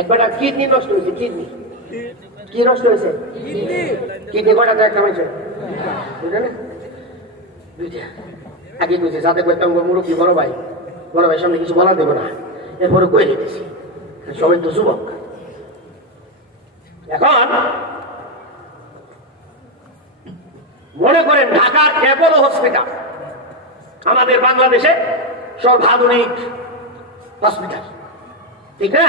একবার কিডনি নষ্ট হয়েছে, কিডনি কি নষ্ট হয়েছে? কিডনি কটা একটা হয়েছে বুঝলে না? দুইটা আগে বুঝছে যাতে করতাম মুরব্বী বড় ভাই সামনে কিছু বলা দেবো না, এরপরে কয়ে দিতেছি সবাই তো যুবক। এখন মনে করেন ঢাকার অ্যাপোলো হসপিটাল আমাদের বাংলাদেশে সর্বাধুনিক হসপিটাল, ঠিক না?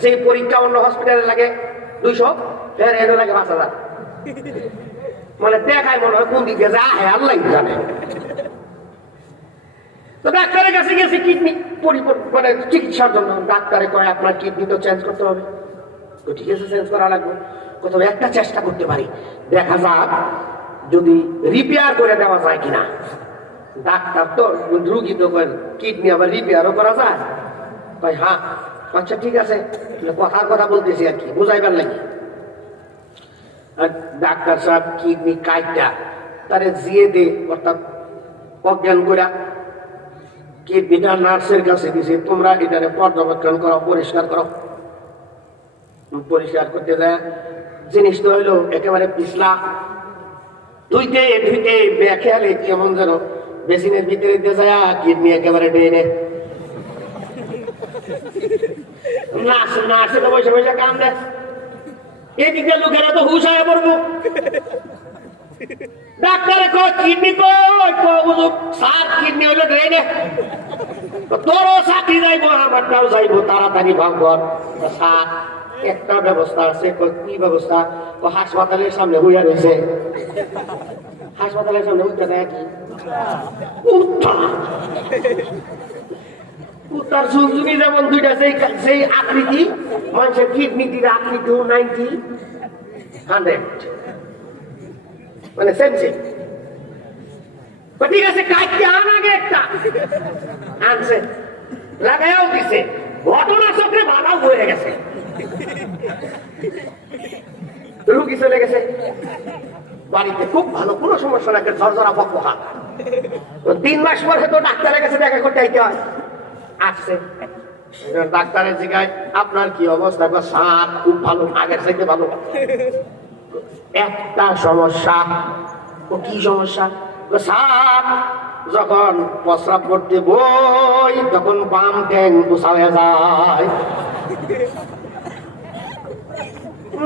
যে পরীক্ষা অন্য হসপিটালে লাগে 200, ফের এনে লাগে 5000। মানে দেখায় মনে হয় কোন দিকে যা হ্যাঁ আল্লাহ জানে। তো ডাক্তারের কাছে গেছি কিডনি মানে চিকিৎসার জন্য। ডাক্তারে কয় আপনার কিডনি তো চেঞ্জ করতে হবে। তো ঠিক আছে, চেঞ্জ করা লাগবে। কোথাও একটা চেষ্টা করতে পারি, দেখা যাক যদি রিপেয়ার করে দেওয়া যায় কিনা। ডাক্তার তো রুগী তো কিডনি আবার রিপেয়ারও করা যায়। ভাই হ্যাঁ, আচ্ছা ঠিক আছে, কথার কথা বলতেছি আর কি বুঝাইবার লাগে। আর ডাক্তার সাহেব কিডনি কাইটা তারে জিয়ে দে অর্থাৎ অজ্ঞান করে কিডনিটা নার্সের কাছে দিছে, তোমরা এটারে পর্যবেক্ষণ করো, পরিষ্কার করো। পরিষ্কার করতে দেয় জিনিস তো হইলো একেবারে পিছলা, ধুইতে খেয়ালে কেমন যেন বেসিনের ভিতরে দিয়ে যায় কিডনি একেবারে ডেনে। নার্সে তো বসে বসে কাম দেয়, এদিকে লোকেরা তো হুশ হয়ে পড়বো। ডাক্তারে কয় কিডনি সার কিডনি হইলো ড্রেনে, তোরও চাকরি যাইবো আমারটাও যাইবো, তাড়াতাড়ি ভাব কর। স্যার একটা ব্যবস্থা আছে। কি ব্যবস্থা? হাসপাতালের সামনে হইয়া রয়েছে। হাসপাতালের সামনে উঠতে দেয় কি উত্তর ঝুনঝুনি যেমন দুইটা সেই আকৃতি, মানুষের কিডনিটির আকৃতি 90-100 মানে সেম। ঠিক আছে, কাটতে আন আগে একটা আনছে, লাগাইও দিছে, ঘটনা চক্রে বাধাও হয়ে গেছে, রুগী চলে গেছে বাড়িতে। খুব ভালো, কোনো সমস্যা না, ঝরঝরা ফকফকা। 3 মাস পরে তো ডাক্তারের কাছে দেখা করতে আইতে হয়। আসছে ডাক্তারের জিগায় আপনার কি অবস্থা? স্যার খুব ভালো, আগের চাইতে ভালো। একটা সমস্যা। ও কি সমস্যা? স্যার যখন প্রস্রাব করতে বই তখন বাম ট্যাং পোষা হয়ে যায়।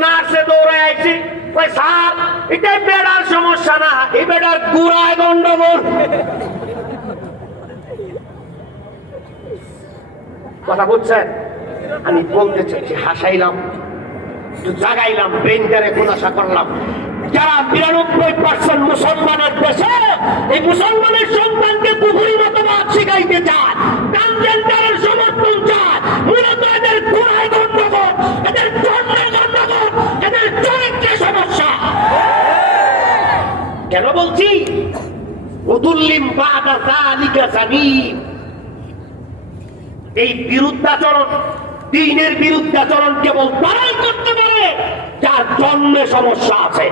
নার্সে দৌড়ে আইছি, স্যার এটা বেড়ার সমস্যা না, এই বেড়ার গুড়ায় গন্ডগোল। কথা বুঝছেন? আমি বলতে চাইছি, হাসাইলাম, একটু জাগাইলাম, ব্রেনটারে খোলাসা করলাম। যারা 92% মুসলমানের দেশে এই মুসলমানের সন্তানকে পুকুরি মতবাদ শিখাইতে চায়, ট্রান্সজেন্ডারের সমর্থন চায়, মূলত এদের গোড়ায় গন্ডগোল, এদের জন্মে গন্ডগোল, এদের চরিত্রে সমস্যা। কেন বলছি? উদুল্লিম বাদা যালিকা জানিম। এই বিরুদ্ধাচরণ, দ্বীনের বিরুদ্ধাচরণ কেবল তারাই করতে পারে যার জন্মে সমস্যা আছে।